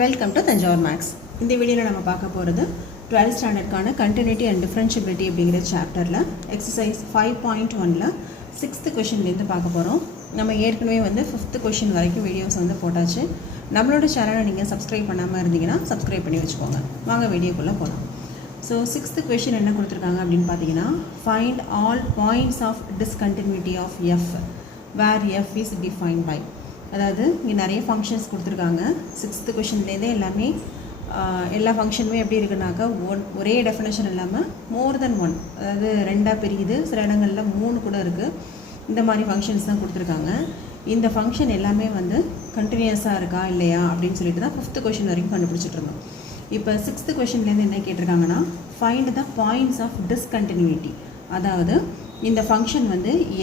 Welcome to Thanjavur maths. இந்த வீடியோவில் நம்ம பார்க்க போகிறது 12th ஸ்டாண்டர்டுக்கான கண்டினியூட்டி அண்ட் டிஃபரன்ஷியபிலிட்டி அப்படிங்கிற சாப்டரில் எக்ஸசைஸ் 5.1ல் 6th கொஷின்லேருந்து பார்க்க போகிறோம். நம்ம ஏற்கனவே 5th கொஷின் வரைக்கும் வீடியோஸ் போட்டாச்சு. நம்மளோட சேனலை நீங்கள் சப்ஸ்கிரைப் பண்ணாமல் இருந்தீங்கன்னா சப்ஸ்கிரைப் பண்ணி வச்சுக்கோங்க. வாங்க வீடியோக்குள்ளே போகலாம். ஸோ 6th கொஷின் என்ன கொடுத்துருக்காங்க அப்படின்னு பார்த்தீங்கன்னா, find all points of discontinuity of f where f is defined by. அதாவது இங்கே நிறைய ஃபங்க்ஷன்ஸ் கொடுத்துருக்காங்க. 6th கொஷின்லேருந்தே எல்லா ஃபங்க்ஷனுமே எப்படி இருக்குனாக்கா ஒரே டெஃபினேஷன் இல்லாமல் மோர் தென் ஒன், அதாவது ரெண்டாக பிரியுது, சில இடங்களில் 3 கூட இருக்குது. இந்த மாதிரி ஃபங்க்ஷன்ஸ் தான் கொடுத்துருக்காங்க. இந்த ஃபங்க்ஷன் எல்லாமே கண்டினியூஸாக இருக்கா இல்லையா அப்படின்னு சொல்லிட்டு தான் 5th கொஷின் வரைக்கும் கண்டுபிடிச்சிட்டு இருந்தோம். இப்போ 6th கொஷின்லேருந்து என்ன கேட்டிருக்காங்கன்னா, find the points of discontinuity. அதாவது இந்த ஃபங்க்ஷன்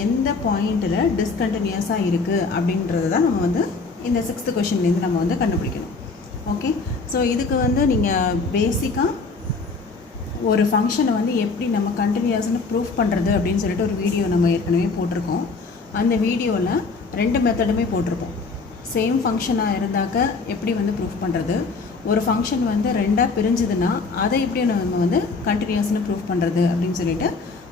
எந்த பாயிண்ட்டில் டிஸ்கண்டினியூஸாக இருக்குது அப்படின்றது தான் நம்ம இந்த 6th கொஷின்லேருந்து நம்ம கண்டுபிடிக்கணும். ஓகே, ஸோ இதுக்கு நீங்கள் பேசிக்காக ஒரு ஃபங்க்ஷனை எப்படி நம்ம கண்டினியூஸ்னு ப்ரூஃப் பண்ணுறது அப்படின்னு சொல்லிட்டு ஒரு வீடியோ நம்ம ஏற்கனவே போட்டிருக்கோம். அந்த வீடியோவில் 2 மெத்தடுமே போட்டிருப்போம். சேம் ஃபங்க்ஷனாக இருந்தாக்க எப்படி ப்ரூஃப் பண்ணுறது, ஒரு ஃபங்க்ஷன் 2ஆக பிரிஞ்சுதுன்னா அதை எப்படி நம்ம கண்டினியூஸ்னு ப்ரூஃப் பண்ணுறது அப்படின்னு சொல்லிட்டு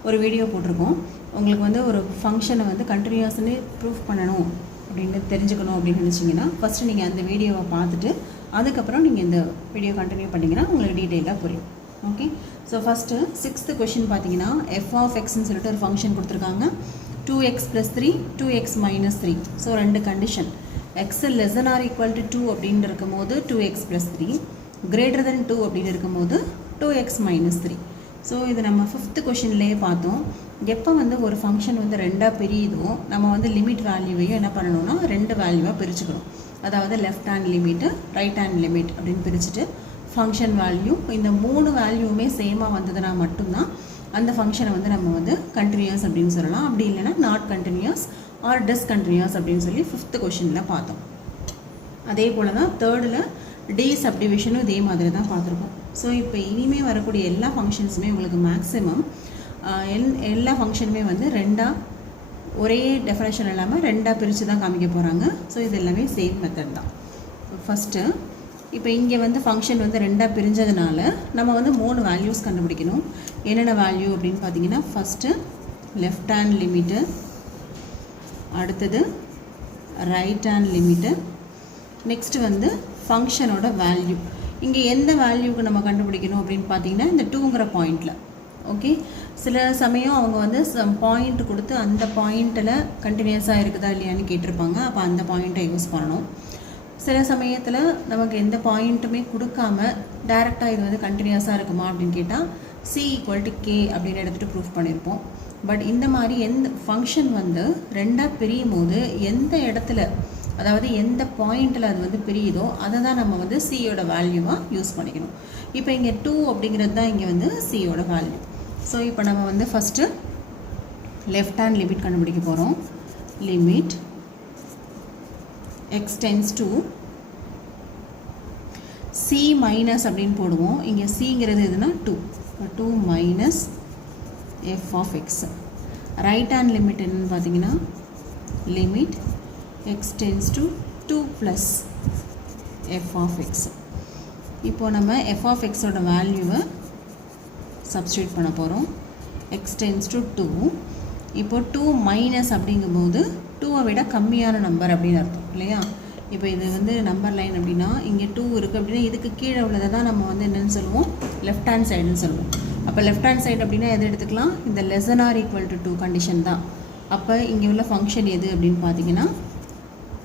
ஒரு வீடியோ போட்டிருக்கோம். உங்களுக்கு ஒரு ஃபங்க்ஷனை கண்டினியூஸ்னு ப்ரூஃப் பண்ணணும் அப்படின்னு தெரிஞ்சுக்கணும் அப்படின்னு நினச்சிங்கன்னா ஃபஸ்ட்டு நீங்கள் அந்த வீடியோவை பார்த்துட்டு அதுக்கப்புறம் நீங்கள் இந்த வீடியோ கண்டினியூ பண்ணிங்கன்னா உங்களுக்கு டீட்டெயிலாக புரியும். Okay, so first 6th question பார்த்தீங்கன்னா, எஃப் ஆஃப் எக்ஸ்ன்னு சொல்லிட்டு ஒரு ஃபங்க்ஷன் கொடுத்துருக்காங்க. 2x + 3 2x - 3. So 2 condition. x <= 2 அப்படின்னு இருக்கும்போது 2x + 3, greater than 2 அப்படின்னு இருக்கும்போது 2x - 3. ஸோ இது நம்ம 5th கொஷின்லேயே பார்த்தோம். எப்போ ஒரு ஃபங்க்ஷன் 2ஆக பிரியுதோ நம்ம லிமிட் வேல்யூவையும் என்ன பண்ணணும்னா 2 வேல்யூவாக பிரிச்சுக்கணும். அதாவது left hand limit, right hand limit அப்படின்னு பிரிச்சுட்டு ஃபங்க்ஷன் வேல்யூ இந்த 3 வேல்யூவுமே சேமாக வந்ததுன்னா மட்டும்தான் அந்த ஃபங்க்ஷனை நம்ம கண்டினியூஸ் அப்படின்னு சொல்லலாம். அப்படி இல்லைன்னா நாட் கண்டினியூஸ் ஆர் டிஸ்கண்டினியூஸ் அப்படின்னு சொல்லி 5th கொஷினில் பார்த்தோம். அதே போல் தான் 3rd டி சப்டிவிஷனும் இதே மாதிரி தான் பார்த்துருக்கோம். ஸோ இப்போ இனிமேல் வரக்கூடிய எல்லா ஃபங்க்ஷன்ஸுமே உங்களுக்கு மேக்ஸிமம் எல்லா ஃபங்க்ஷனுமே 2ஆக ஒரே டெஃபினேஷன் இல்லாமல் 2ஆக பிரித்து தான் காமிக்க போகிறாங்க. ஸோ இது எல்லாமே சேம் மெத்தட் தான். ஃபஸ்ட்டு இப்போ இங்கே ஃபங்க்ஷன் 2ஆக பிரிஞ்சதுனால நம்ம 3 வேல்யூஸ் கண்டுபிடிக்கணும். என்னென்ன வேல்யூ அப்படின்னு பார்த்தீங்கன்னா, ஃபஸ்ட்டு லெஃப்ட் ஹேண்ட் லிமிட்டு, அடுத்தது ரைட் ஹேண்ட் லிமிட்டு, நெக்ஸ்ட்டு ஃபங்க்ஷனோட வேல்யூ. இங்கே எந்த வேல்யூக்கு நம்ம கண்டுபிடிக்கணும் அப்படின்னு பார்த்தீங்கன்னா, இந்த 2ங்கிற பாயிண்டில். ஓகே, சில சமயம் அவங்க பாயிண்ட் கொடுத்து அந்த பாயிண்ட்டில் கண்டினியூஸாக இருக்குதா இல்லையான்னு கேட்டிருப்பாங்க. அப்போ அந்த பாயிண்ட்டை யூஸ் பண்ணணும். சில சமயத்தில் நமக்கு எந்த பாயிண்ட்டுமே கொடுக்காம டேரெக்டாக இது கண்டினியூஸாக இருக்குமா அப்படின்னு கேட்டால் c = k அப்படின்னு எடுத்துகிட்டு ப்ரூஃப் பண்ணியிருப்போம். பட் இந்த மாதிரி எந்த ஃபங்க்ஷன் 2ஆக பிரியும் போது எந்த இடத்துல, அதாவது எந்த பாயிண்டில் அது பிரியுதோ அதை தான் நம்ம சியோட வேல்யூவாக யூஸ் பண்ணிக்கணும். இப்போ இங்கே 2 அப்படிங்கிறது தான் இங்கே சியோட வேல்யூ. ஸோ இப்போ நம்ம ஃபஸ்ட்டு லெஃப்ட் ஹேண்ட் லிமிட் கண்டுபிடிக்க போகிறோம். லிமிட் x → c - அப்படின்னு போடுவோம். இங்கே cங்கிறது எதுனா 2 - f of x. Right hand limit என்னன்னு பார்த்தீங்கன்னா, limit x → 2 + f of x. இப்போது நம்ம f of x ஓட வேல்யூவை சப்ஸ்டியூட் பண்ண போகிறோம். x → 2. இப்போது 2 - அப்படிங்கும்போது 2வை விட கம்மியான நம்பர் அப்படின்னு அர்த்தம் இல்லையா? இப்போ இது நம்பர் லைன் அப்படின்னா இங்கே 2 இருக்குது அப்படின்னா இதுக்கு கீழே உள்ளதை தான் நம்ம என்னென்னு சொல்லுவோம், லெஃப்ட் ஹேண்ட் சைடுன்னு சொல்லுவோம். அப்போ லெஃப்ட் ஹேண்ட் சைடு அப்படின்னா எது எடுத்துக்கலாம், இந்த <= 2 கண்டிஷன் தான். அப்போ இங்கே உள்ள ஃபங்க்ஷன் எது அப்படின்னு பார்த்தீங்கன்னா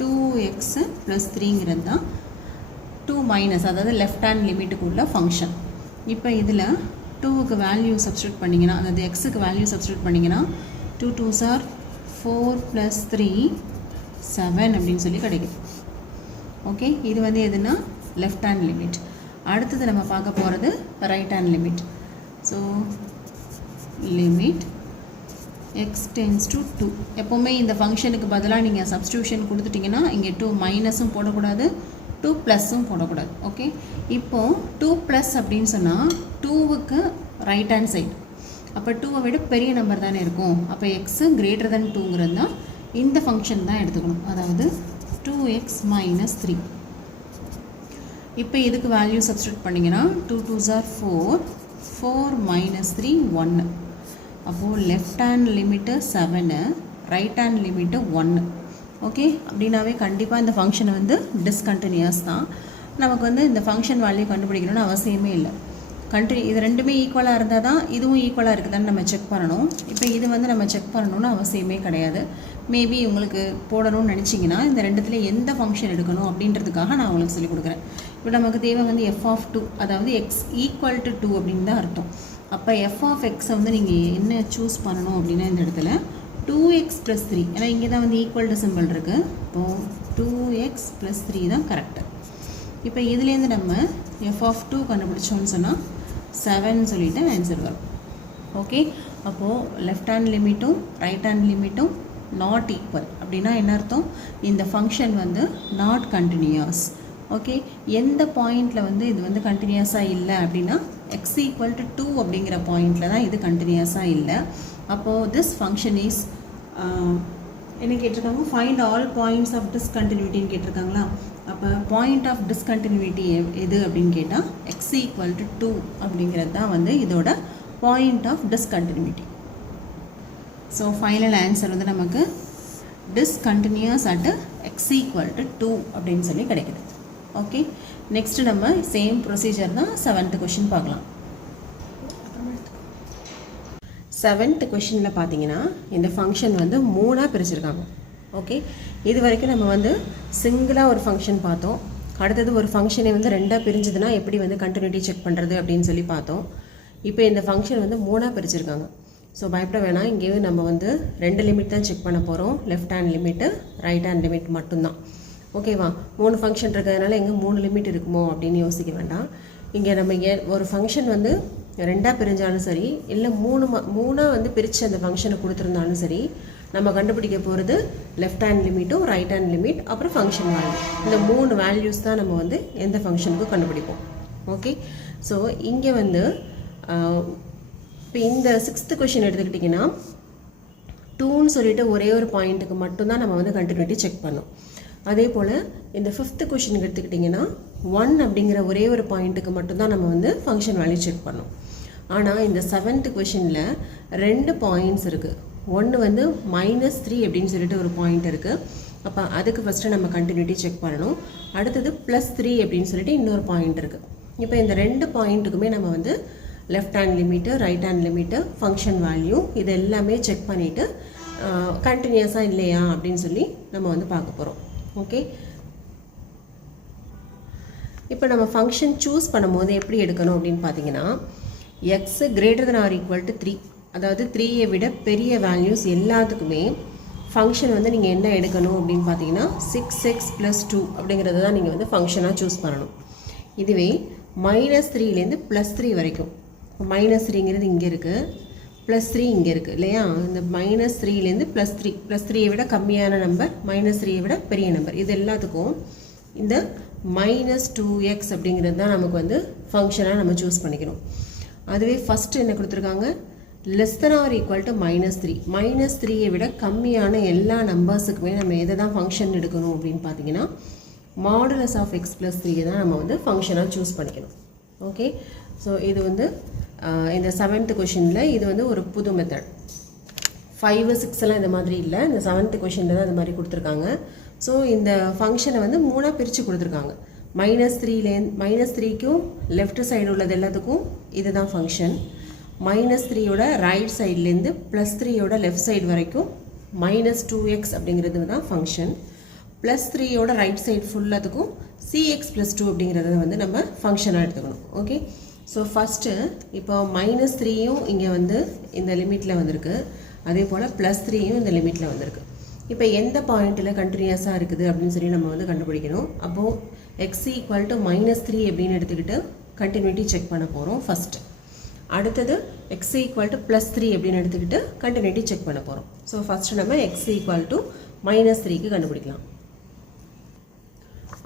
2x + 3ங்கிறது தான் 2 - அதாவது லெஃப்ட் ஹேண்ட் லிமிட்டுக்கு உள்ள ஃபங்க்ஷன். இப்போ இதில் 2க்கு வேல்யூ சப்ஸ்டியூட் பண்ணிங்கன்னா, அதாவது எக்ஸுக்கு வேல்யூ சப்ஸ்டியூட் பண்ணிங்கன்னா 2 2s are 4 + 3 7 அப்படின்னு சொல்லி கிடைக்கும். ஓகே, இது எதுனா லெஃப்ட் ஹேண்ட் லிமிட். அடுத்தது நம்ம பார்க்க போகிறது right hand limit. So limit x → 2. எப்போவுமே இந்த ஃபங்க்ஷனுக்கு பதிலாக நீங்கள் சப்ஸ்டியூஷன் கொடுத்துட்டிங்கன்னா இங்கே 2 - போடக்கூடாது, 2 + போடக்கூடாது. ஓகே, இப்போது 2 + அப்படின்னு சொன்னால் 2க்கு ரைட் ஹேண்ட் சைடு, அப்போ 2வை விட பெரிய நம்பர் தானே இருக்கும். அப்போ x greater than 2ங்கிறது தான் இந்த ஃபங்க்ஷன் தான் எடுத்துக்கணும். அதாவது 2x - 3. இப்போ இதுக்கு வேல்யூ சப்ஸ்டியூட் பண்ணிங்கன்னா 2 2s are 4, 4 minus 3 1. அப்போது left hand limit 7, right hand limit 1. Okay, அப்படின்னாவே கண்டிப்பாக இந்த ஃபங்க்ஷனை வந்து டிஸ்கண்டினியூஸ் தான். நமக்கு வந்து இந்த ஃபங்க்ஷன் வேல்யூ கண்டுபிடிக்கணும்னு அவசியமே இல்லை. இது ரெண்டுமே ஈக்குவலாக இருந்தால் தான் இதுவும் ஈக்குவலாக இருக்குதான்னு நம்ம செக் பண்ணணும். இப்போ இது வந்து நம்ம செக் பண்ணணும்னு அவசியமே கிடையாது. மேபி உங்களுக்கு போடணும்னு நினச்சிங்கன்னா இந்த ரெண்டுத்துல எந்த ஃபங்க்ஷன் எடுக்கணும் அப்படின்றதுக்காக நான் உங்களுக்கு சொல்லிக் கொடுக்குறேன். இப்போ நமக்கு தேவை வந்து f(2), அதாவது x ஈக்குவல் டு 2 அப்படின்னு தான் அர்த்தம். அப்போ f(x) வந்து நீங்கள் என்ன சூஸ் பண்ணணும் அப்படின்னா இந்த இடத்துல 2x + 3, ஏன்னா இங்கே தான் வந்து ஈக்குவல் டு சிம்பிள் இருக்குது. இப்போது 2x + 3 தான் கரெக்டு. இப்போ இதுலேருந்து நம்ம f(2) கண்டுபிடிச்சோன்னு சொன்னால் 7 சொல்லிவிட்டு ஆன்சர் வரும். ஓகே, அப்போது லெஃப்ட் ஹேண்ட் லிமிட்டும் ரைட் ஹேண்ட் லிமிட்டும் நாட் ஈக்குவல் அப்படின்னா என்ன அர்த்தம்? இந்த ஃபங்க்ஷன் வந்து நாட் கண்டினியூஸ். ஓகே, எந்த பாயிண்டில் வந்து இது வந்து கண்டினியூஸாக இல்லை அப்படின்னா x = 2 அப்படிங்கிற பாயிண்டில் தான் இது கண்டினியூஸாக இல்லை. அப்போது திஸ் ஃபங்க்ஷன் இஸ் என்ன கேட்டிருக்காங்க? ஃபைண்ட் ஆல் பாயிண்ட்ஸ் ஆஃப் டிஸ்கண்டினியூட்டின்னு கேட்டிருக்காங்களா? அப்போ பாயிண்ட் ஆஃப் டிஸ்கண்டினியூட்டி எது அப்படின்னு கேட்டால் x = 2 அப்படிங்கிறது தான் வந்து இதோட point of discontinuity. So final answer வந்து நமக்கு டிஸ்கண்டினியூஸ் அட் x = 2 அப்படின்னு சொல்லி கிடைக்குது. ஓகே, நெக்ஸ்ட்டு நம்ம சேம் ப்ரொசீஜர் தான் 7th கொஷின் பார்க்கலாம். 7th கொஷினில் பார்த்தீங்கன்னா இந்த ஃபங்க்ஷன் வந்து 3ஆக பிரிச்சிருக்காங்க. ஓகே, இது வரைக்கும் நம்ம வந்து சிங்கிளாக ஒரு ஃபங்க்ஷன் பார்த்தோம். அடுத்தது ஒரு ஃபங்க்ஷனை வந்து 2ஆக பிரிஞ்சதுன்னா எப்படி வந்து கண்டினியூட்டி செக் பண்ணுறது அப்படின்னு சொல்லி பார்த்தோம். இப்போ இந்த ஃபங்க்ஷன் வந்து 3ஆக பிரிச்சிருக்காங்க. ஸோ பயப்பட வேணாம், இங்கேயும் நம்ம வந்து 2 லிமிட் தான் செக் பண்ண போகிறோம். Left hand limit, right hand limit மட்டும்தான். ஓகேவா? 3 ஃபங்க்ஷன் இருக்கிறதுனால எங்கே 3 லிமிட் இருக்குமோ அப்படின்னு யோசிக்க வேண்டாம். இங்கே நம்ம ஒரு ஃபங்க்ஷன் வந்து 2ஆக பிரிஞ்சாலும் சரி, இல்லை 3ஆக வந்து பிரித்து அந்த ஃபங்க்ஷனை கொடுத்துருந்தாலும் சரி, நம்ம கண்டுபிடிக்க போகிறது லெஃப்ட் ஹேண்ட் லிமிட்டும் ரைட் ஹேண்ட் லிமிட் அப்புறம் ஃபங்க்ஷன் வேல்யூ. இந்த 3 வேல்யூஸ் தான் நம்ம வந்து எந்த ஃபங்க்ஷனுக்கும் கண்டுபிடிப்போம். ஓகே, ஸோ இங்கே வந்து இப்போ இந்த 6th கொஷின் எடுத்துக்கிட்டிங்கன்னா 2ன்னு சொல்லிட்டு ஒரே ஒரு பாயிண்ட்டுக்கு மட்டும்தான் நம்ம வந்து கண்டினியூட்டி செக் பண்ணோம். அதே போல் இந்த 5th கொஷினுக்கு எடுத்துக்கிட்டிங்கன்னா 1 அப்படிங்கிற ஒரே ஒரு பாயிண்ட்டுக்கு மட்டும்தான் நம்ம வந்து ஃபங்க்ஷன் வேல்யூ செக் பண்ணோம். ஆனால் இந்த 7th கொஷினில் 2 பாயிண்ட்ஸ் இருக்குது. ஒன்று வந்து -3 அப்படின்னு சொல்லிட்டு ஒரு பாயிண்ட் இருக்குது. அப்போ அதுக்கு ஃபஸ்ட்டு நம்ம கண்டினியூட்டி செக் பண்ணணும். அடுத்தது +3 அப்படின்னு சொல்லிட்டு இன்னொரு பாயிண்ட் இருக்குது. இப்போ இந்த 2 பாயிண்ட்டுக்குமே நம்ம வந்து left hand limit, right hand limit, function value இது எல்லாமே செக் பண்ணிவிட்டு கண்டினியூஸாக இல்லையா அப்படின்னு சொல்லி நம்ம வந்து பார்க்க போகிறோம். ஓகே, இப்போ நம்ம ஃபங்க்ஷன் சூஸ் பண்ணும்போது எப்படி எடுக்கணும் அப்படின்னு பார்த்தீங்கன்னா x ≥ 3, அதாவது 3ஐ விட பெரிய வேல்யூஸ் எல்லாத்துக்குமே ஃபங்க்ஷன் வந்து நீங்கள் என்ன எடுக்கணும் அப்படின்னு பார்த்தீங்கன்னா 6x + 2 அப்படிங்கிறது தான் நீங்கள் வந்து ஃபங்க்ஷனாக சூஸ் பண்ணணும். இதுவே -3லேருந்து +3 வரைக்கும், -3ங்கிறது இங்கே இருக்குது, +3 இங்கே இருக்குது இல்லையா? இந்த -3லேருந்து +3, +3ஐ விட கம்மியான நம்பர், -3ஐ விட பெரிய நம்பர், இது எல்லாத்துக்கும் இந்த -2x அப்படிங்கிறது தான் நமக்கு வந்து ஃபங்க்ஷனாக நம்ம சூஸ் பண்ணிக்கணும். அதுவே ஃபஸ்ட்டு என்ன கொடுத்துருக்காங்க? <= -3, -3ஐ விட கம்மியான எல்லா நம்பர்ஸுக்குமே நம்ம எதை தான் ஃபங்க்ஷன் எடுக்கணும் அப்படின்னு பார்த்தீங்கன்னா |x + 3 தான் நம்ம வந்து ஃபங்க்ஷனாக சூஸ் பண்ணிக்கணும். ஓகே, ஸோ இது வந்து இந்த 7th கொஷினில் இது வந்து ஒரு புது மெத்தட். 5, 6 இந்த மாதிரி இல்லை, இந்த 7th கொஷினில் தான் இந்த மாதிரி கொடுத்துருக்காங்க. ஸோ இந்த ஃபங்க்ஷனை வந்து 3ஆக பிரித்து கொடுத்துருக்காங்க. -3க்கும் லெஃப்ட் சைடு உள்ளது எல்லாத்துக்கும் இதுதான் ஃபங்க்ஷன். -3யோட ரைட் சைட்லேருந்து +3யோட லெஃப்ட் சைடு வரைக்கும் -2x அப்படிங்கிறது தான் ஃபங்க்ஷன். +3யோட ரைட் சைடு ஃபுல்லாத்துக்கும் cx + 2 அப்படிங்கிறத வந்து நம்ம ஃபங்க்ஷனாக எடுத்துக்கணும். ஓகே, ஸோ ஃபஸ்ட்டு இப்போ -3யும் இங்கே வந்து இந்த லிமிட்டில் வந்திருக்கு, அதே போல் +3யும் இந்த லிமிட்டில் வந்திருக்கு. இப்போ எந்த பாயிண்ட்டில் கண்டினியூஸாக இருக்குது அப்படின்னு சொல்லி நம்ம வந்து கண்டுபிடிக்கணும். அப்போது x = -3 அப்படின்னு எடுத்துக்கிட்டு கண்டினியூட்டி செக் பண்ண போகிறோம் ஃபஸ்ட்டு. அடுத்தது x = +3 அப்படின்னு எடுத்துக்கிட்டு கண்டினியூட்டி செக் பண்ண போகிறோம். ஸோ ஃபஸ்ட்டு நம்ம x = -3க்கு கண்டுபிடிக்கலாம்.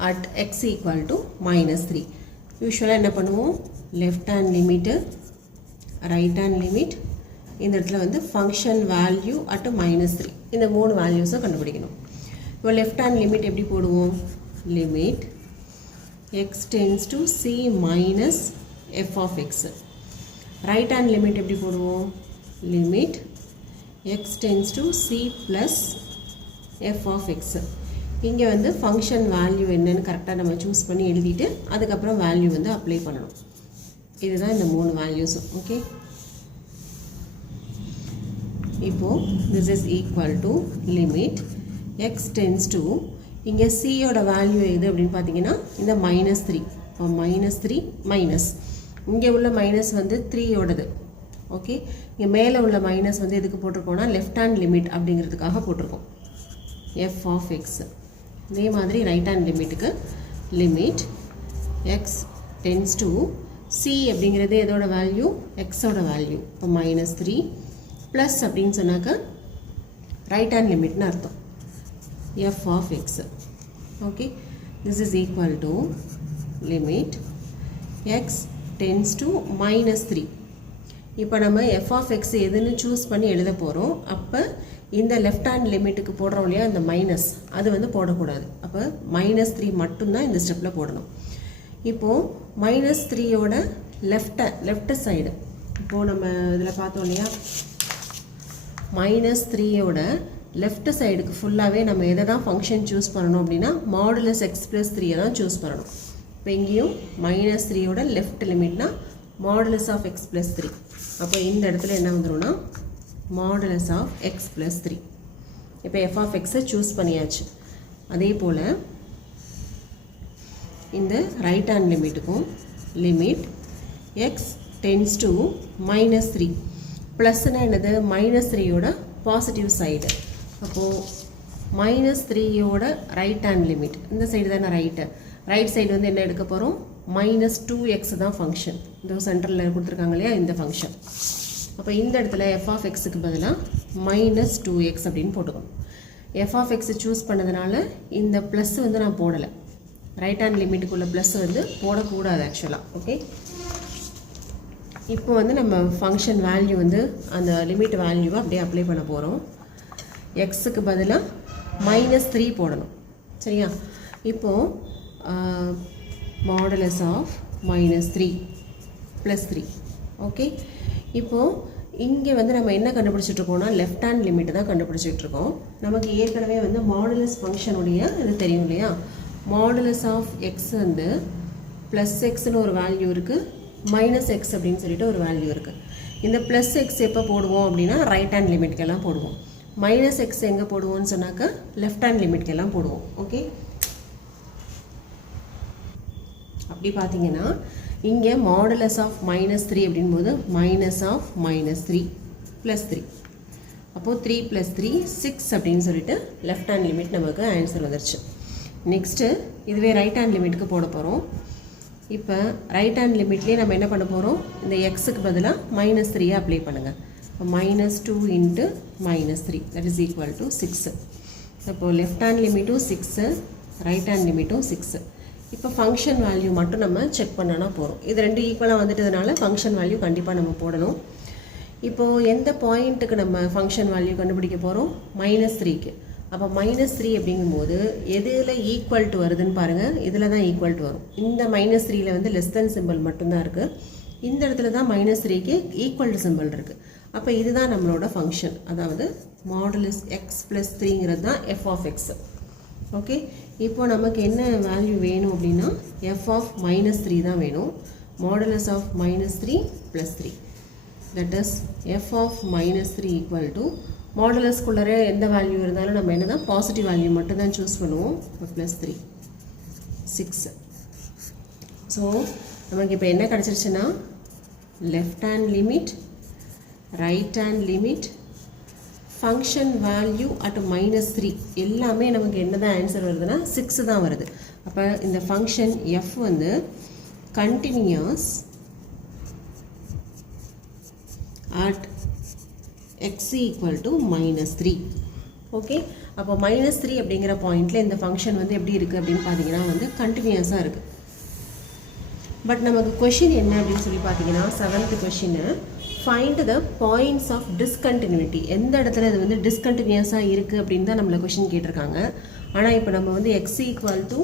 at x = -3 யூஸ்வலாக என்ன பண்ணுவோம்? Left hand limit, right hand limit, இந்த இடத்துல வந்து ஃபங்க்ஷன் வேல்யூ at -3 இந்த 3 வேல்யூஸை கண்டுபிடிக்கணும். இப்போ லெஃப்ட் ஹேண்ட் லிமிட் எப்படி போடுவோம்? Limit x tends to c minus f of x. Right hand limit எப்படி போடுவோம்? Limit x tends to c plus f of x. இங்கே வந்து ஃபங்க்ஷன் வேல்யூ என்னன்னு கரெக்டாக நம்ம சூஸ் பண்ணி எழுதிட்டு அதுக்கப்புறம் வேல்யூ வந்து அப்ளை பண்ணணும். இதுதான் இந்த 3 வேல்யூஸும். ஓகே, இப்போது this is equal to limit x tends to, இங்கே சியோட வேல்யூ எது அப்படின்னு பார்த்தீங்கன்னா இந்த -3. இப்போ -3 மைனஸ், இங்கே உள்ள மைனஸ் வந்து 3யோடது. ஓகே, இங்கே மேலே உள்ள மைனஸ் வந்து எதுக்கு போட்டிருக்கோம்னா லெஃப்ட் ஹேண்ட் லிமிட் அப்படிங்கிறதுக்காக போட்டிருக்கோம், f of x. இதே மாதிரி ரைட் ஹேண்ட் லிமிட்டுக்கு limit x tends to c அப்படிங்கிறது எதோட வேல்யூ? எக்ஸோட வேல்யூ. இப்போ -3 ப்ளஸ் அப்படின்னு சொன்னாக்க ரைட் ஹேண்ட் லிமிட்னு அர்த்தம், f of x. Okay, this is equal to limit x tends to -3. இப்போ நம்ம f of x எதுன்னு சூஸ் பண்ணி எழுத போகிறோம். அப்போ இந்த லெஃப்ட் ஹேண்ட் லிமிட்டுக்கு போடுறோம் இல்லையா, இந்த மைனஸ் அது வந்து போடக்கூடாது. அப்போ -3 மட்டும்தான் இந்த ஸ்டெப்பில் போடணும். இப்போது -3யோட லெஃப்ட் சைடு, இப்போது நம்ம இதில் பார்த்தோம் இல்லையா, -3யோட லெஃப்ட் சைடுக்கு ஃபுல்லாகவே நம்ம எதை தான் ஃபங்க்ஷன் சூஸ் பண்ணணும் அப்படின்னா மாடுலஸ் x + 3 தான் சூஸ் பண்ணணும். இப்போ இங்கேயும் -3யோட லெஃப்ட் லிமிட்னா மாடுலஸ் ஆஃப் x + 3. அப்போ இந்த இடத்துல என்ன வந்துடும்னா மாடுலஸ் ஆஃப் x + 3. இப்போ f of x சூஸ் பண்ணியாச்சு. அதே போல் இந்த ரைட் ஹேண்ட் லிமிட்டுக்கும் லிமிட் x tends to -3. ப்ளஸ்னா என்னது? -3யோட பாசிட்டிவ் சைடு. அப்போது -3யோட ரைட் ஹேண்ட் லிமிட், இந்த சைடு தானே ரைட் சைடு வந்து என்ன எடுக்க போகிறோம்? -2x தான் ஃபங்க்ஷன். இந்த சென்டரில் கொடுத்துருக்காங்க இல்லையா இந்த ஃபங்க்ஷன். அப்போ இந்த இடத்துல f of xக்கு பதிலாக -2x அப்படின்னு போட்டுக்கணும். f of x சூஸ் பண்ணதுனால இந்த ப்ளஸ் வந்து நான் போடலை, ரைட் ஹேண்ட் லிமிட்டுக்குள்ள ப்ளஸ் வந்து போடக்கூடாது ஆக்சுவலாக. ஓகே, இப்போ வந்து நம்ம ஃபங்க்ஷன் வேல்யூ வந்து அந்த லிமிட் வேல்யூவை அப்படியே அப்ளை பண்ண போகிறோம். எக்ஸுக்கு பதிலாக -3 போடணும், சரியா? இப்போது மாடுலஸ் ஆஃப் -3 + 3. ஓகே, இப்போது இங்கே வந்து நம்ம என்ன கண்டுபிடிச்சிட்ருக்கோம்னா லெஃப்ட் ஹேண்ட் லிமிட் தான் கண்டுபிடிச்சிட்ருக்கோம். நமக்கு ஏற்கனவே வந்து மாடுலஸ் ஃபங்க்ஷனுடைய இது தெரியும் இல்லையா, மாடுலஸ் ஆஃப் எக்ஸ் வந்து +xன்னு ஒரு வேல்யூ இருக்குது, -x அப்படின்னு சொல்லிட்டு ஒரு வேல்யூ இருக்குது. இந்த +x எப்போ போடுவோம் அப்படின்னா ரைட் ஹேண்ட் லிமிட்கெல்லாம் போடுவோம். -x எங்கே போடுவோம்னு சொன்னாக்க லெஃப்ட் ஹேண்ட் லிமிட்கெல்லாம் போடுவோம். ஓகே, அப்படி பார்த்தீங்கன்னா இங்கே மாடுலஸ் ஆஃப் -3 அப்படின்போது -3 + 3. அப்போது 3 + 3 6 அப்படின்னு சொல்லிட்டு லெஃப்ட் ஹேண்ட் லிமிட் நமக்கு ஆன்சர் வந்துருச்சு. நெக்ஸ்ட்டு இதுவே ரைட் ஹேண்ட் லிமிட்டுக்கு போட போகிறோம். இப்போ ரைட் ஹேண்ட் லிமிட்லேயே நம்ம என்ன பண்ண போகிறோம்? இந்த எக்ஸுக்கு பதிலாக -3 அப்ளை பண்ணுங்கள். இப்போ -2 × -3 தட் இஸ் ஈக்குவல் டு 6. அப்போது லெஃப்ட் ஹேண்ட் லிமிட்டும் 6, ரைட் ஹேண்ட் லிமிட்டும் 6. இப்போ ஃபங்க்ஷன் வேல்யூ மட்டும் நம்ம செக் பண்ணனா போகிறோம். இது ரெண்டு ஈக்குவலாக வந்துட்டதுனால ஃபங்க்ஷன் வேல்யூ கண்டிப்பாக நம்ம போடணும். இப்போது எந்த பாயிண்ட்டுக்கு நம்ம ஃபங்க்ஷன் வேல்யூ கண்டுபிடிக்க போகிறோம்? -3க்கு. அப்போ -3 அப்படிங்கும்போது எதில் ஈக்குவல் டு வருதுன்னு பாருங்கள், இதில் தான் ஈக்குவல் டு வரும். இந்த -3ல் வந்து லெஸ் தென் சிம்பிள் மட்டும்தான் இருக்குது. இந்த இடத்துல தான் -3க்கு ஈக்குவல் டு சிம்பிள் இருக்குது. அப்போ இதுதான் நம்மளோட ஃபங்க்ஷன், அதாவது மாடுலஸ் x + 3ங்கிறது தான் f of x. ஓகே, இப்போ நமக்கு என்ன வேல்யூ வேணும் அப்படின்னா f of -3 தான் வேணும். Modulus of -3 + 3 that is f of -3 equal to மாடுலஸ்குள்ளே எந்த வேல்யூ இருந்தாலும் நம்ம என்ன தான் பாசிட்டிவ் வேல்யூ மட்டும் தான் சூஸ் பண்ணுவோம். +3 6. ஸோ நமக்கு இப்போ என்ன கிடச்சிருச்சுன்னா left hand limit, right hand limit, function value at -3 எல்லாமே நமக்கு என்ன தான் ஆன்சர் வருதுன்னா 6 தான் வருது. அப்போ இந்த ஃபங்க்ஷன் f வந்து continuous at x equal to -3. Okay, அப்போ -3 அப்படிங்கிற பாயிண்டில் இந்த ஃபங்க்ஷன் வந்து எப்படி இருக்குது அப்படின்னு பார்த்தீங்கன்னா வந்து கண்டினியூஸாக இருக்குது. பட் நமக்கு கொஷின் என்ன அப்படின்னு சொல்லி பார்த்தீங்கன்னா 7th question find the points of discontinuity. எந்த இடத்துல இது வந்து டிஸ்கண்டினியூஸாக இருக்குது அப்படின்னு தான் நம்மளை கொஷின் கேட்டிருக்காங்க. ஆனால் இப்போ நம்ம வந்து x equal to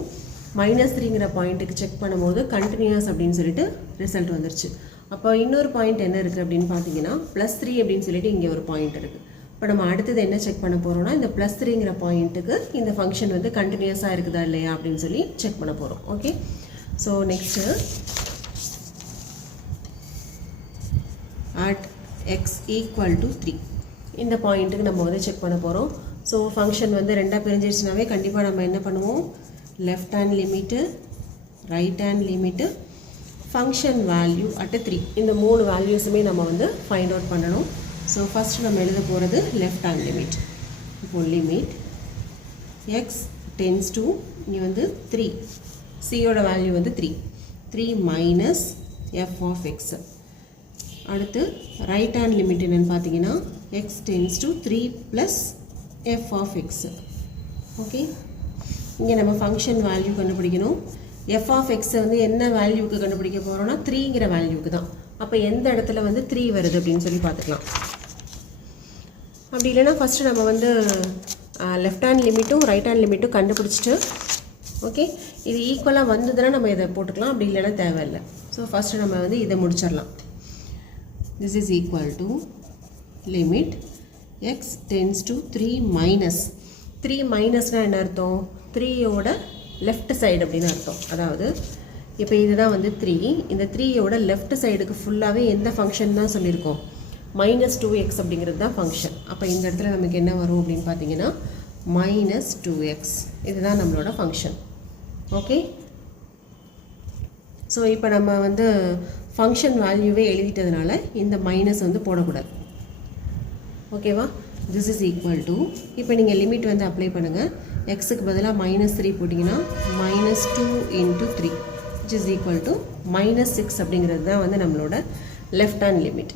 -3ங்கிற பாயிண்ட்டுக்கு செக் பண்ணும்போது கண்டினியூஸ் அப்படின்னு சொல்லிட்டு ரிசல்ட் வந்துருச்சு. அப்போ இன்னொரு பாயிண்ட் என்ன இருக்குது அப்படின்னு பார்த்தீங்கன்னா +3 அப்படின்னு சொல்லிட்டு இங்கே ஒரு பாயிண்ட் இருக்குது. இப்போ நம்ம அடுத்தது என்ன செக் பண்ண போகிறோம்னா இந்த +3ங்கிற பாயிண்ட்டுக்கு இந்த ஃபங்க்ஷன் வந்து கண்டினியூஸாக இருக்குதா இல்லையா அப்படின்னு சொல்லி செக் பண்ண போகிறோம். Okay, so next at x = 3 இந்த பாயிண்ட்டுக்கு நம்ம வந்து செக் பண்ண போகிறோம். ஸோ ஃபங்க்ஷன் வந்து ரெண்டாக பிரிஞ்சிருச்சுனாவே கண்டிப்பாக நம்ம என்ன பண்ணுவோம், left hand limit, right hand limit, function value at 3 இந்த 3 வேல்யூஸுமே நம்ம வந்து ஃபைண்ட் அவுட் பண்ணணும். ஸோ ஃபஸ்ட்டு நம்ம எழுத போகிறது லெஃப்ட் ஹேண்ட் லிமிட். இப்போது லிமிட் x டென்ஸ் டு இங்கே வந்து 3, சியோட வேல்யூ வந்து 3 மைனஸ் f of x. அடுத்து ரைட் ஹேண்ட் லிமிட் என்னென்னு பார்த்தீங்கன்னா x tends to 3 plus f of x. Okay, இங்கே நம்ம ஃபங்க்ஷன் வேல்யூ கண்டுபிடிக்கணும். f of x வந்து என்ன வேல்யூக்கு கண்டுபிடிக்க போகிறோம்னா 3ங்கிற வேல்யூக்கு தான். அப்போ எந்த இடத்துல வந்து 3 வருது அப்படின்னு சொல்லி பார்த்துக்கலாம். அப்படி இல்லைன்னா ஃபஸ்ட்டு நம்ம வந்து லெஃப்ட் ஹேண்ட் லிமிட்டும் ரைட் ஹேண்ட் லிமிட்டும் கண்டுபிடிச்சிட்டு ஓகே இது ஈக்குவலாக வந்ததுன்னா நம்ம இதை போட்டுக்கலாம், அப்படி இல்லைன்னா தேவையில்லை. ஸோ ஃபஸ்ட்டு நம்ம வந்து இதை முடிச்சிடலாம். This is equal to limit x tends to 3 minus 3 மைனஸ்னால் என்ன அர்த்தம், 3யோட லெஃப்ட் சைடு அப்படின்னு அர்த்தம். அதாவது இப்போ இதுதான் வந்து 3, இந்த 3யோட லெஃப்ட் சைடுக்கு ஃபுல்லாகவே எந்த ஃபங்க்ஷன் தான் சொல்லியிருக்கோம், -2x அப்படிங்கிறது தான் ஃபங்க்ஷன். அப்போ இந்த இடத்துல நமக்கு என்ன வரும் அப்படின்னு பார்த்தீங்கன்னா -2x இதுதான் நம்மளோட ஃபங்க்ஷன். ஓகே, ஸோ இப்போ நம்ம வந்து ஃபங்க்ஷன் வேல்யூவே எழுதிட்டதுனால இந்த மைனஸ் வந்து போடக்கூடாது. ஓகேவா, திஸ் இஸ் ஈக்குவல் டு இப்போ நீங்கள் லிமிட் வந்து அப்ளை பண்ணுங்கள். எக்ஸுக்கு பதிலாக -3 போட்டிங்கன்னா -2 × 3 which is equal to -6 அப்படிங்கிறது தான் வந்து நம்மளோட லெஃப்ட் ஹேண்ட் லிமிட்.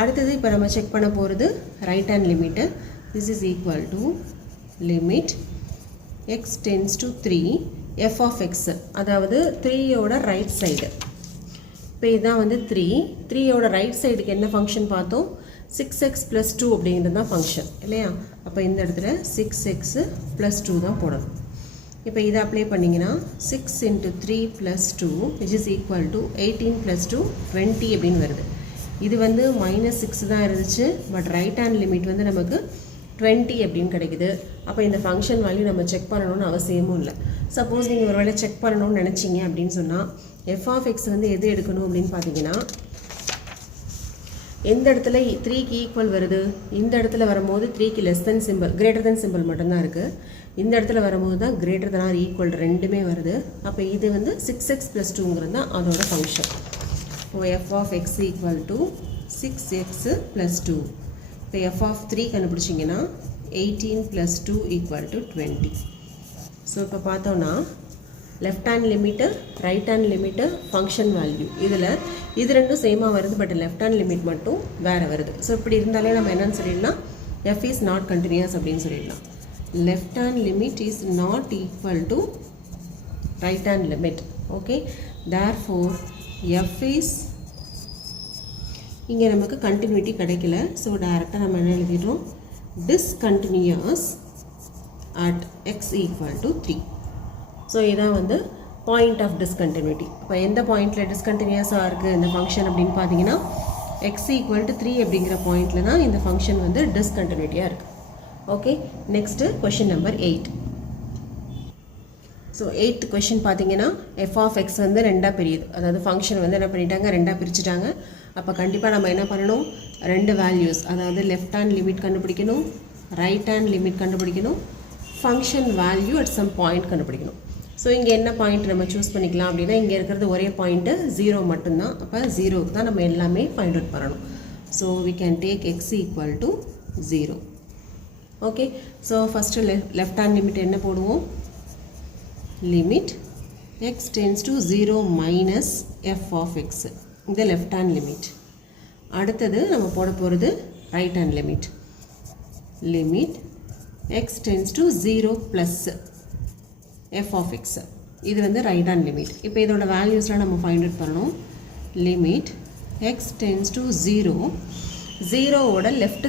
அடுத்தது இப்போ நம்ம செக் பண்ண போகிறது right hand limit. This is equal to limit x tends to 3 f of x, அதாவது 3யோட ரைட் சைடு. இப்போ இதுதான் வந்து 3யோட ரைட் சைடுக்கு என்ன ஃபங்க்ஷன் பார்த்தோம், 6x + 2 அப்படிங்கிறது தான் ஃபங்க்ஷன் இல்லையா. அப்போ இந்த இடத்துல 6x + 2 தான் போடணும். இப்போ இதை அப்ளை பண்ணிங்கன்னா 6 × 3 + 2 which is equal to 18 + 2 20 அப்படின்னு வருது. இது வந்து -6 தான் இருந்துச்சு, பட் ரைட் ஹேண்ட் லிமிட் வந்து நமக்கு 20 அப்படின்னு கிடைக்குது. அப்போ இந்த ஃபங்க்ஷன் வேல்யூ நம்ம செக் பண்ணணும்னு அவசியமும் இல்லை. சப்போஸ் நீங்கள் ஒரு வேளை செக் பண்ணணும்னு நினச்சிங்க அப்படின்னு சொன்னால் f of x வந்து எது எடுக்கணும் அப்படின்னு பார்த்தீங்கன்னா எந்த இடத்துல 3க்கு ஈக்குவல் வருது, இந்த இடத்துல வரும்போது 3க்கு less than symbol greater than symbol மட்டும்தான் இருக்குது. இந்த இடத்துல வரும்போது தான் கிரேட்டர் தென் ஆர் ஈக்குவல் ரெண்டுமே வருது. அப்போ இது வந்து 6x + 2ங்கிறது தான் அதோட ஃபங்க்ஷன். இப்போ f of x equal to 6x + 2. இப்போ f of 3 கண்டுபிடிச்சிங்கன்னா 18 + 2 = 20. ஸோ இப்போ பார்த்தோன்னா left hand limit, right hand limit, function value இது ரெண்டும் சேமாக வருது, பட் லெஃப்ட் ஹேண்ட் லிமிட் மட்டும் வேறு வருது. ஸோ இப்படி இருந்தாலே நம்ம என்னன்னு சொல்லிடலாம், f is not continuous அப்படின்னு சொல்லிடலாம். Left hand limit is not equal to right hand limit. Okay, therefore f is இங்கே நமக்கு கண்டினியூட்டி கிடைக்கல. ஸோ டைரெக்டாக நம்ம என்ன எழுதிடுறோம், discontinuous at x = 3. ஸோ இதான் வந்து பாயிண்ட் ஆஃப் டிஸ்கண்டினியூட்டி. இப்போ எந்த பாயிண்டில் டிஸ்கண்டினியூஸாக இருக்குது இந்த ஃபங்க்ஷன் அப்படின்னு பார்த்தீங்கன்னா x = 3 அப்படிங்கிற பாயிண்டில் தான் இந்த ஃபங்க்ஷன் வந்து டிஸ்கண்டினியூட்டியாக இருக்குது. Okay, next question number 8. So 8th question பார்த்தீங்கன்னா f of x வந்து ரெண்டாக பிரியுது. அதாவது ஃபங்க்ஷன் வந்து என்ன பண்ணிட்டாங்க, ரெண்டாக பிரிச்சுட்டாங்க. அப்போ கண்டிப்பாக நம்ம என்ன பண்ணணும், ரெண்டு வேல்யூஸ், அதாவது லெஃப்ட் ஹேண்ட் லிமிட் கண்டுபிடிக்கணும், ரைட் ஹேண்ட் லிமிட் கண்டுபிடிக்கணும், function value at some point கண்டுபிடிக்கணும். ஸோ இங்கே என்ன பாயிண்ட் நம்ம சூஸ் பண்ணிக்கலாம் அப்படின்னா இங்கே இருக்கிறது ஒரே பாயிண்ட்டு 0 மட்டும்தான். அப்போ 0க்கு தான் நம்ம எல்லாமே ஃபைண்ட் அவுட் பண்ணணும். So we can take x = 0. Okay, so first left hand limit என்ன போடுவோம், limit x tends to 0 minus f of x, இந்த லெஃப்ட் ஹேண்ட் லிமிட். அடுத்தது நம்ம போட போகிறது right hand limit, limit x tends to 0 plus f of x, இது வந்து right hand limit. இப்போ இதோட வேல்யூஸ்லாம் நம்ம ஃபைண்ட் அவுட் பண்ணணும். லிமிட் x டென்ஸ் டு 0, 0வோட லெஃப்ட்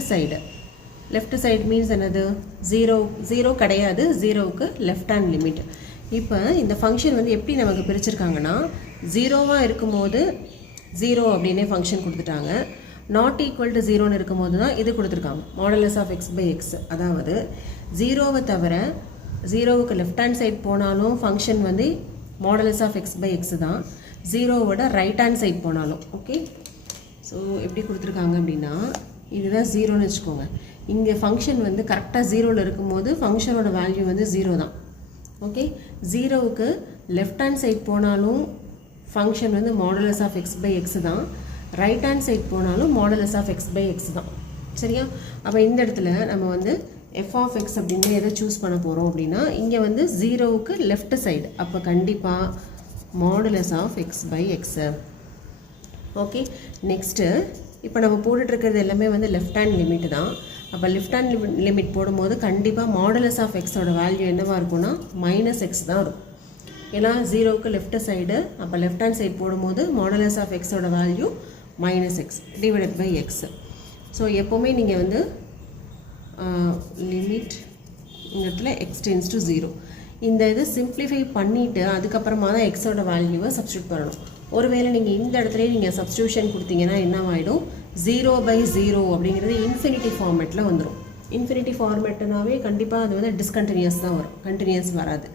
சைடு மீன்ஸ் என்னது, 0 கிடையாது, 0க்கு லெஃப்ட் ஹேண்ட் லிமிட். இப்போ இந்த ஃபங்க்ஷன் வந்து எப்படி நமக்கு பிரிச்சிருக்காங்கன்னா, ஜீரோவாக இருக்கும்போது ஜீரோ அப்படின்னே ஃபங்க்ஷன் கொடுத்துட்டாங்க. நாட் ஈக்குவல் டு ஜீரோன்னு இருக்கும்போது தான் இது கொடுத்துருக்காங்க, modulus of x by x. அதாவது ஜீரோவை தவிர ஜீரோவுக்கு லெஃப்ட் ஹேண்ட் சைட் போனாலும் ஃபங்க்ஷன் வந்து modulus of x by x தான், ஜீரோவோட ரைட் ஹேண்ட் சைட் போனாலும். ஓகே, ஸோ எப்படி கொடுத்துருக்காங்க அப்படின்னா, இதுதான் ஜீரோன்னு வச்சுக்கோங்க. இங்கே ஃபங்க்ஷன் வந்து கரெக்டாக ஜீரோவில் இருக்கும்போது ஃபங்க்ஷனோட வேல்யூ வந்து ஜீரோ தான். ஓகே, ஜீரோவுக்கு லெஃப்ட் ஹேண்ட் சைட் போனாலும் ஃபங்க்ஷன் வந்து modulus of x by x தான், ரைட் ஹேண்ட் சைட் போனாலும் modulus of x by x தான். சரியா? அப்போ இந்த இடத்துல நம்ம வந்து எஃப் ஆஃப் எக்ஸ் அப்படின்னு எதை சூஸ் பண்ண போகிறோம் அப்படின்னா, இங்கே வந்து ஜீரோவுக்கு லெஃப்ட் சைடு, அப்போ கண்டிப்பாக modulus of x by x. Okay, next இப்போ நம்ம போட்டுட்ருக்கிறது எல்லாமே வந்து லெஃப்ட் ஹேண்ட் லிமிட் தான். அப்போ லெஃப்ட் ஹேண்ட் லிமிட் போடும்போது கண்டிப்பாக மாடுலஸ் ஆஃப் எக்ஸோட வேல்யூ என்னவாக இருக்கும்னா மைனஸ் எக்ஸ் தான் இருக்கும். ஏன்னா ஜீரோவுக்கு லெஃப்ட் சைடு, அப்போ லெஃப்ட் ஹேண்ட் சைடு போடும்போது மாடுலஸ் ஆஃப் எக்ஸோட value minus x divided by x. So எப்போவுமே நீங்கள் வந்து லிமிட் இந்த இடத்துல எக்ஸ் டென்ஸ் டு ஜீரோ, இந்த இது சிம்பிளிஃபை பண்ணிவிட்டு அதுக்கப்புறமா தான் எக்ஸோட வேல்யூவை சப்ஸ்டியூட் பண்ணணும். ஒருவேளை நீங்கள் இந்த இடத்துலேயே நீங்கள் சப்ஸ்டியூஷன் கொடுத்தீங்கன்னா என்னவாயிடும், ஜீரோ பை ஜீரோ அப்படிங்கிறது இன்ஃபினிட்டி ஃபார்மேட்டில் வந்துடும். இன்ஃபினிட்டி ஃபார்மேட்டுனாவே கண்டிப்பாக அது வந்து டிஸ்கண்டினியூஸ் தான் வரும், கண்டினியூஸ் வராது.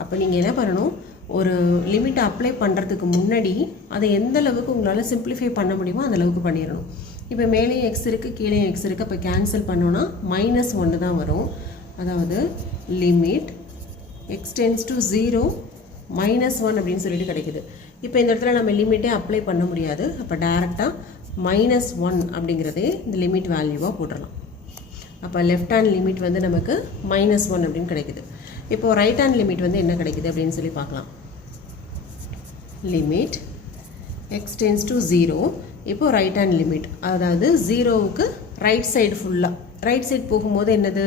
அப்போ நீங்கள் என்ன பண்ணணும், ஒரு லிமிட்டை அப்ளை பண்ணுறதுக்கு முன்னாடி அதை எந்த அளவுக்கு உங்களால் சிம்பிளிஃபை பண்ண முடியுமோ அந்த அளவுக்கு பண்ணிடணும். இப்போ மேலேயும் எக்ஸ் இருக்குது, கீழே எக்ஸ் இருக்குது, அப்போ கேன்சல் பண்ணோன்னா -1 தான் வரும். அதாவது limit x tends to zero -1 அப்படின்னு சொல்லிட்டு கிடைக்குது. இப்போ இந்த இடத்துல நம்ம லிமிட்டே அப்ளை பண்ண முடியாது, அப்போ டேரெக்டாக -1 அப்படிங்கிறதே இந்த லிமிட் வேல்யூவாக போட்டுடலாம். அப்போ லெஃப்ட் ஹேண்ட் லிமிட் வந்து நமக்கு -1 அப்படின்னு கிடைக்குது. இப்போது ரைட் ஹேண்ட் லிமிட் வந்து என்ன கிடைக்குது அப்படின்னு சொல்லி பார்க்கலாம். Limit x tends to zero, இப்போது ரைட் ஹேண்ட் லிமிட், அதாவது ஜீரோவுக்கு ரைட் சைடு ஃபுல்லாக, ரைட் சைடு போகும்போது என்னது,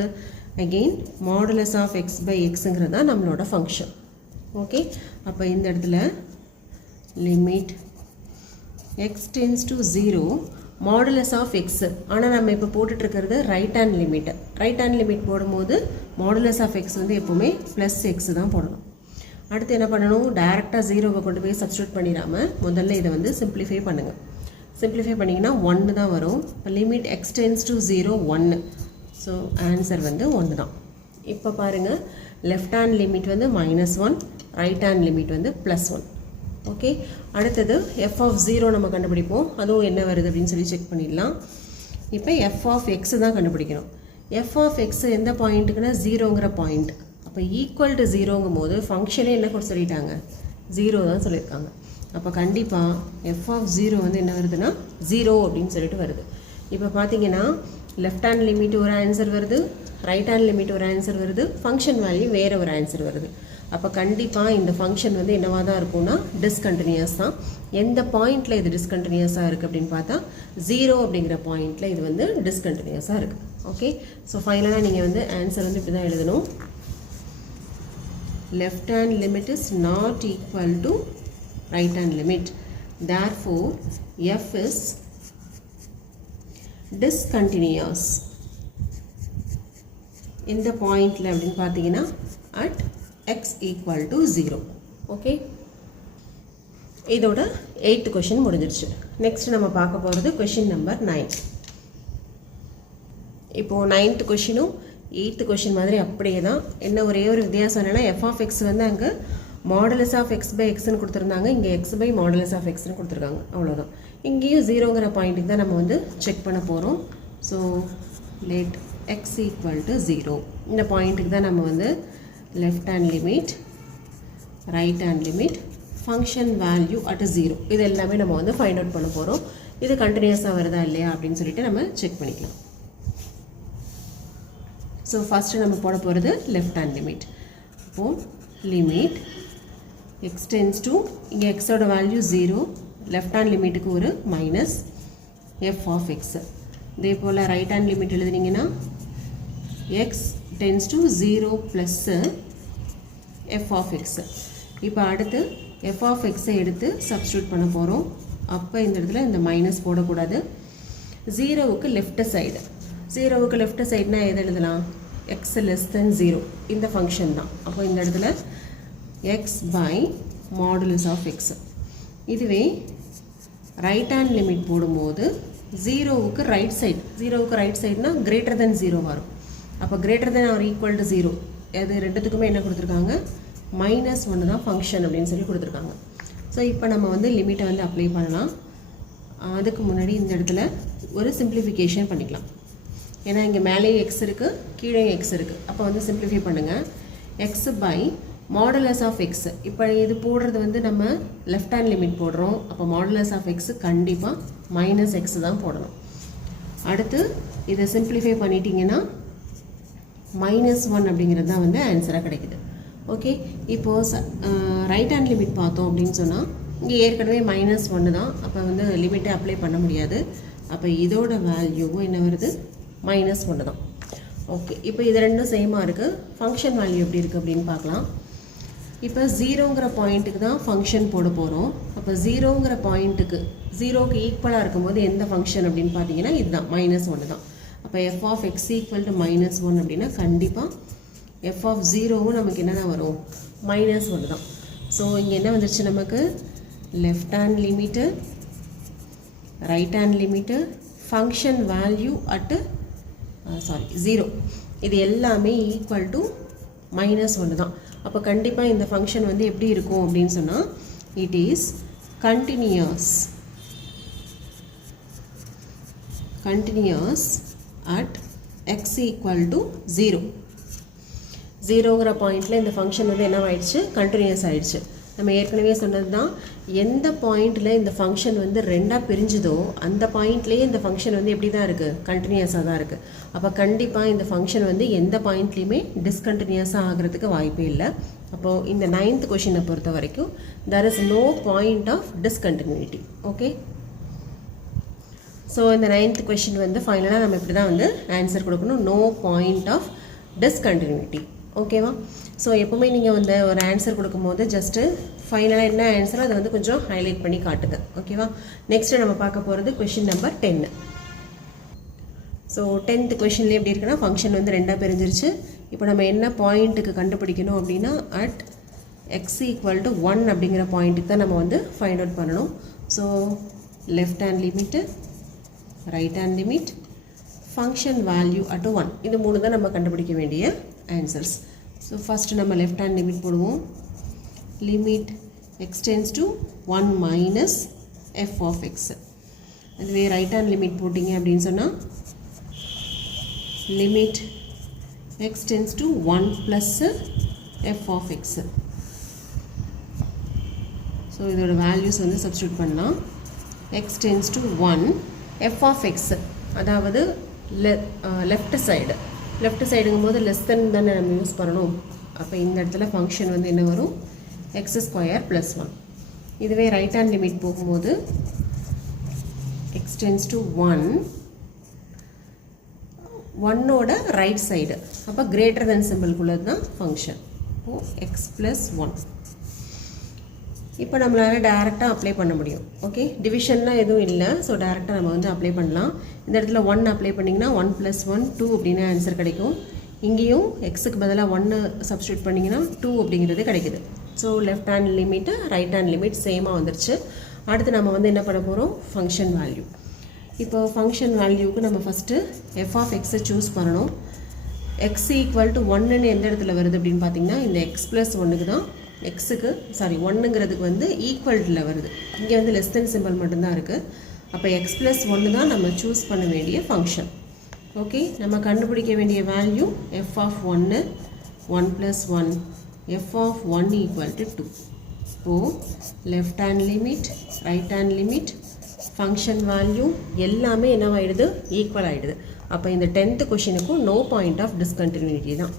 again modulus of x by எக்ஸுங்கிறது தான் நம்மளோட ஃபங்க்ஷன். ஓகே, அப்போ இந்த இடத்துல limit x tends to zero modulus of x, ஆனால் நம்ம இப்போ போட்டுட்ருக்கிறது right hand limit. Right hand limit போடும்போது மாடுலஸ் ஆஃப் எக்ஸ் வந்து எப்போவுமே ப்ளஸ் எக்ஸு தான் போடணும். அடுத்து என்ன பண்ணணும், டேரெக்டாக ஜீரோவை கொண்டு போய் சப்ஸ்டியூட் பண்ணிடாமல் முதல்ல இதை வந்து சிம்பிளிஃபை பண்ணுங்கள். சிம்பிளிஃபை பண்ணிங்கன்னா 1 தான் வரும். இப்போ limit x tends to zero 1, so answer வந்து 1 தான். இப்போ பாருங்கள், லெஃப்ட் ஹேண்ட் லிமிட் வந்து -1, ரைட் ஹேண்ட் லிமிட் வந்து +1. ஓகே, அடுத்தது எஃப் ஆஃப் ஜீரோ நம்ம கண்டுபிடிப்போம், அதுவும் என்ன வருது அப்படின்னு சொல்லி செக் பண்ணிடலாம். இப்போ எஃப் ஆஃப் எக்ஸு தான் கண்டுபிடிக்கணும். எஃப் ஆஃப் எக்ஸு எந்த பாயிண்ட்டுக்குன்னா ஜீரோங்கிற பாயிண்ட். அப்போ ஈக்குவல் டு ஜீரோங்கும் போது ஃபங்க்ஷனே என்ன கூட சொல்லிட்டாங்க, ஜீரோ தான் சொல்லியிருக்காங்க. அப்போ கண்டிப்பாக எஃப் ஆஃப் ஜீரோ வந்து என்ன வருதுன்னா 0 அப்படின்னு சொல்லிட்டு வருது. இப்போ பார்த்தீங்கன்னா லெஃப்ட் ஹேண்ட் லிமிட் ஒரு ஆன்சர் வருது, ரைட் ஹேண்ட் லிமிட் ஒரு ஆன்சர் வருது, ஃபங்க்ஷன் வேல்யூ வேறு ஒரு ஆன்சர் வருது. அப்போ கண்டிப்பாக இந்த ஃபங்க்ஷன் வந்து என்னவாக தான் இருக்கும்னா டிஸ்கண்டினியூஸ் தான். எந்த பாயிண்டில் இது டிஸ்கண்டினியூஸாக இருக்குது அப்படின்னு பார்த்தா 0 அப்படிங்கிற பாயிண்டில் இது வந்து டிஸ்கண்டினியூஸாக இருக்குது. ஓகே, ஸோ ஃபைனலாக நீங்கள் வந்து ஆன்சர் வந்து இப்படி தான் எழுதணும். left hand limit is not equal to right hand limit. Therefore, f is discontinuous. இந்த பாயிண்டில் அப்படின்னு பார்த்தீங்கன்னா at x equal to 0. Okay, இதோட 8th கொஷின் முடிஞ்சிருச்சு. நெக்ஸ்ட் நம்ம பார்க்க போகிறது கொஷின் நம்பர் 9. இப்போது 9th கொஷினும் 8th கொஷின் மாதிரி அப்படியே தான். என்ன ஒரே ஒரு வித்தியாசம் என்னென்னா எஃப் ஆஃப் எக்ஸ் வந்து அங்கே மாடுலஸ் ஆஃப் எக்ஸ் பை எக்ஸ்ன்னு கொடுத்துருந்தாங்க, இங்கே எக்ஸ் பை மாடுலஸ் ஆஃப் எக்ஸ்ன்னு கொடுத்துருக்காங்க, அவ்வளோதான். இங்கேயும் 0ங்கிற பாயிண்ட்டுக்கு தான் நம்ம வந்து செக் பண்ண போகிறோம். So let X equal to 0, இந்த பாயிண்ட்டுக்கு தான் நம்ம வந்து left hand limit, right hand limit, function value at 0 இது எல்லாமே நம்ம வந்து ஃபைண்ட் அவுட் பண்ண போகிறோம். இது கண்டினியூஸாக வருதா இல்லையா அப்படின்னு சொல்லிட்டு நம்ம செக் பண்ணிக்கலாம். ஸோ ஃபஸ்ட்டு நம்ம போட போகிறது லெஃப்ட் ஹேண்ட் லிமிட். அப்போது லிமிட் எக்ஸ் டென்ஸ் டு, இங்கே எக்ஸோட வேல்யூ 0, லெஃப்ட் ஹேண்ட் லிமிட்டுக்கு ஒரு மைனஸ் எஃப் ஆஃப் எக்ஸ். இதே போல் ரைட் ஹேண்ட் லிமிட் எழுதுனீங்கன்னா x tends to 0 plus f of x. இப்போ அடுத்து எஃப் ஆஃப் எக்ஸை எடுத்து சப்ஸ்டியூட் பண்ண போகிறோம். அப்போ இந்த இடத்துல இந்த மைனஸ் போடக்கூடாது. 0வுக்கு லெஃப்ட் சைடு, 0வுக்கு லெஃப்ட் சைடுனா எது எழுதலாம், எக்ஸ் லெஸ் தென் 0, இந்த ஃபங்க்ஷன் தான். அப்போ இந்த இடத்துல x by modulus of x. இதுவே ரைட் ஹேண்ட் லிமிட் போடும்போது ஜீரோவுக்கு ரைட் சைடுனா கிரேட்டர் தென் 0 வரும். அப்போ greater than or equal to 0 அது ரெண்டுத்துக்குமே என்ன கொடுத்துருக்காங்க, -1 தான் ஃபங்க்ஷன் அப்படின்னு சொல்லி கொடுத்துருக்காங்க. ஸோ இப்போ நம்ம வந்து லிமிட்டை வந்து அப்ளை பண்ணலாம். அதுக்கு முன்னாடி இந்த இடத்துல ஒரு சிம்பிளிஃபிகேஷன் பண்ணிக்கலாம். ஏன்னா இங்கே மேலேயும் எக்ஸ் இருக்குது, கீழே எக்ஸ் இருக்குது. அப்போ வந்து சிம்பிளிஃபை பண்ணுங்கள். X by modulus of x. இப்போ இது போடுறது வந்து நம்ம லெஃப்ட் ஹேண்ட் லிமிட் போடுறோம். அப்போ மாடுலஸ் ஆஃப் எக்ஸ் கண்டிப்பாக -x தான் போடணும். அடுத்து இதை சிம்பிளிஃபை பண்ணிட்டீங்கன்னா -1 அப்படிங்கிறது தான் வந்து ஆன்சராக கிடைக்குது. ஓகே, இப்போது ரைட் ஹேண்ட் லிமிட் பார்த்தோம் அப்படின்னு சொன்னால் இங்கே ஏற்கனவே -1 தான். அப்போ வந்து லிமிட்டை அப்ளை பண்ண முடியாது. அப்போ இதோட வேல்யூவும் என்ன வருது, -1 தான். ஓகே, இப்போ இது ரெண்டும் சேமாக இருக்குது. ஃபங்க்ஷன் வேல்யூ எப்படி இருக்குது அப்படின்னு பார்க்கலாம். இப்போ 0ங்கிற பாயிண்ட்டுக்கு தான் ஃபங்க்ஷன் போட போகிறோம். அப்போ 0ங்கிற பாயிண்ட்டுக்கு 0க்கு ஈக்குவலாக இருக்கும்போது எந்த ஃபங்க்ஷன் அப்படின்னு பார்த்தீங்கன்னா இதுதான் -1 தான். அப்போ f of x equal to -1 அப்படின்னா கண்டிப்பாக f of 0வும் நமக்கு என்னென்ன வரும், -1 தான். ஸோ இங்கே என்ன வந்துருச்சு நமக்கு, left hand limit, right hand limit, function value at 0 இது எல்லாமே ஈக்குவல் டு -1 தான். அப்போ கண்டிப்பாக இந்த ஃபங்க்ஷன் வந்து எப்படி இருக்கும் அப்படின்னு சொன்னால் it is continuous at x equal to 0. 0ங்கிற பாயிண்டில் இந்த ஃபங்க்ஷன் வந்து என்ன ஆயிடுச்சு, கண்டினியூஸ் ஆயிடுச்சு. நம்ம ஏற்கனவே சொன்னது தான், எந்த பாயிண்டில் இந்த ஃபங்க்ஷன் வந்து ரெண்டாக பிரிஞ்சுதோ அந்த பாயிண்ட்லேயே இந்த ஃபங்க்ஷன் வந்து எப்படி தான் இருக்குது, கண்டினியூஸாக தான் இருக்குது. அப்போ கண்டிப்பாக இந்த ஃபங்க்ஷன் வந்து எந்த பாயிண்ட்லேயுமே டிஸ்கண்டினியூஸாக ஆகிறதுக்கு வாய்ப்பே இல்லை. அப்போது இந்த 9th கொஷினை பொறுத்த வரைக்கும் there is no point of discontinuity. Okay, so இந்த 9th கொஷின் வந்து ஃபைனலாக நம்ம இப்படி தான் வந்து ஆன்சர் கொடுக்கணும், நோ பாயிண்ட் ஆஃப் டிஸ்கண்டினியூட்டி. ஓகேவா? ஸோ எப்போவுமே நீங்கள் வந்து ஒரு ஆன்சர் கொடுக்கும்போது ஜஸ்ட்டு ஃபைனலாக என்ன ஆன்சரோ அதை வந்து கொஞ்சம் ஹைலைட் பண்ணி காட்டுங்க. ஓகேவா? நெக்ஸ்ட்டு நம்ம பார்க்க போகிறது கொஷின் நம்பர் 10. ஸோ 10th கொஷின்லேயே எப்படி இருக்குன்னா ஃபங்க்ஷன் வந்து ரெண்டாக பிரிஞ்சிருச்சு. இப்போ நம்ம என்ன பாயிண்ட்டுக்கு கண்டுபிடிக்கணும் அப்படின்னா அட் x equal to 1 அப்படிங்கிற பாயிண்ட்டுக்கு தான் நம்ம வந்து ஃபைண்ட் அவுட் பண்ணணும். So left hand limit, right hand limit, function value at 1 இது 3 தான் நம்ம கண்டுபிடிக்க வேண்டிய ஆன்சர்ஸ். ஸோ ஃபஸ்ட்டு நம்ம லெஃப்ட் ஹேண்ட் லிமிட் போடுவோம். Limit x tends to 1 minus f of x. அதுவே ரைட் ஹேண்ட் லிமிட் போட்டிங்க அப்படின்னு சொன்னால் limit x tends to 1 plus f of x. So இதோட வேல்யூஸ் வந்து சப்ஸ்டியூட் பண்ணலாம். x tends to 1 f of x அதாவது left சைடுங்கும் போது லெஸ் தென் தானே நம்ம யூஸ் பண்ணணும். அப்போ இந்த இடத்துல ஃபங்க்ஷன் வந்து என்ன வரும், x² + 1. இதுவே ரைட் ஹேண்ட் லிமிட் போகும்போது x tends to 1 1ஓட ரைட் சைடு, அப்போ கிரேட்டர் தென் சிம்பிள்குள்ளது தான் ஃபங்க்ஷன். இப்போது x + 1 இப்போ நம்மளால் டேரெக்டாக அப்ளை பண்ண முடியும். ஓகே, டிவிஷன்லாம் எதுவும் இல்லை. ஸோ டேரெக்டாக நம்ம வந்து அப்ளை பண்ணலாம். இந்த இடத்துல 1 அப்ளை பண்ணிங்கன்னா 1 + 1 2 அப்படின்னு ஆன்சர் கிடைக்கும். இங்கேயும் எக்ஸுக்கு பதிலாக 1 சப்ஸ்டியூட் பண்ணிங்கன்னா 2 அப்படிங்கிறது கிடைக்குது. So left hand limit, right hand limit சேமாக வந்துருச்சு. அடுத்து நம்ம வந்து என்ன பண்ண போகிறோம், ஃபங்க்ஷன் வேல்யூ. இப்போ ஃபங்க்ஷன் வேல்யூவுக்கு நம்ம first f of x choose பண்ணணும். x equal to 1ன்னு எந்த இடத்துல வருது அப்படின்னு பார்த்தீங்கன்னா இந்த x + 1க்கு தான், எக்ஸுக்கு 1ங்கிறதுக்கு வந்து ஈக்குவல்ட்டில் வருது. இங்கே வந்து லெஸ் தென் சிம்பிள் மட்டும்தான் இருக்குது. அப்போ x + 1 தான் நம்ம சூஸ் பண்ண வேண்டிய ஃபங்க்ஷன். ஓகே, நம்ம கண்டுபிடிக்க வேண்டிய value f of 1 1 + 1 f of 1 equal to 2. இப்போது left hand limit, right hand limit, function value எல்லாமே என்னவாயிடுது, ஈக்குவல் ஆகிடுது. அப்போ இந்த 10th கொஷினுக்கும் நோ பாயிண்ட் ஆஃப் டிஸ்கண்டினியூட்டி தான்.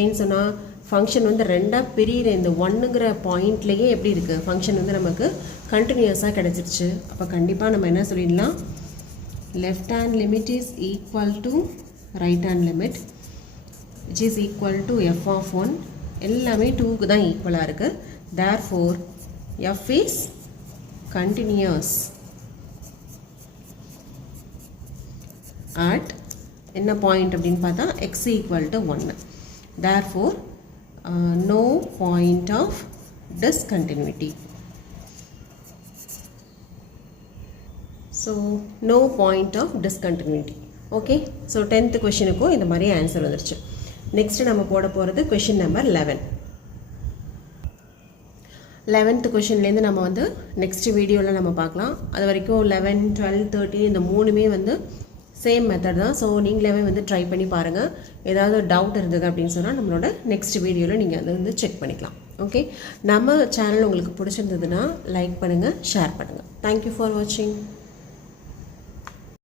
ஏன்னு சொன்னால் ஃபங்க்ஷன் வந்து ரெண்டாக பிரியிற இந்த 1ங்கிற பாயிண்ட்லேயே எப்படி இருக்குது, ஃபங்க்ஷன் வந்து நமக்கு கண்டினியூஸாக கிடச்சிருச்சு. அப்போ கண்டிப்பாக நம்ம என்ன சொல்லிடலாம், left hand limit is equal to right hand limit which is equal to f of 1 எல்லாமே 2க்கு தான் ஈக்குவலாக இருக்குது. therefore f is continuous at என்ன பாயிண்ட் அப்படின்னு பார்த்தா x equal to 1. therefore no point of discontinuity. So no point of discontinuity. Okay, so 10th questionக்கும் இந்த மாதிரி ஆன்சர் வந்துருச்சு. நெக்ஸ்ட் நம்ம போட போகிறது கொஷின் நம்பர் 11. 11th கொஷின்லேருந்து நம்ம வந்து நெக்ஸ்ட் வீடியோவில் நம்ம பார்க்கலாம். அது வரைக்கும் 11, 12, 13 இந்த மூணுமே வந்து சேம் மெத்தட் தான். ஸோ நீங்களே வந்து ட்ரை பண்ணி பாருங்கள். ஏதாவது டவுட் இருந்தது அப்படின்னு சொன்னால் நம்மளோட நெக்ஸ்ட் வீடியோவில் நீங்கள் அதை வந்து செக் பண்ணிக்கலாம். ஓகே, நம்ம சேனல் உங்களுக்கு பிடிச்சிருந்ததுன்னா லைக் பண்ணுங்கள், ஷேர் பண்ணுங்கள். தேங்க்யூ ஃபார் வாட்சிங்.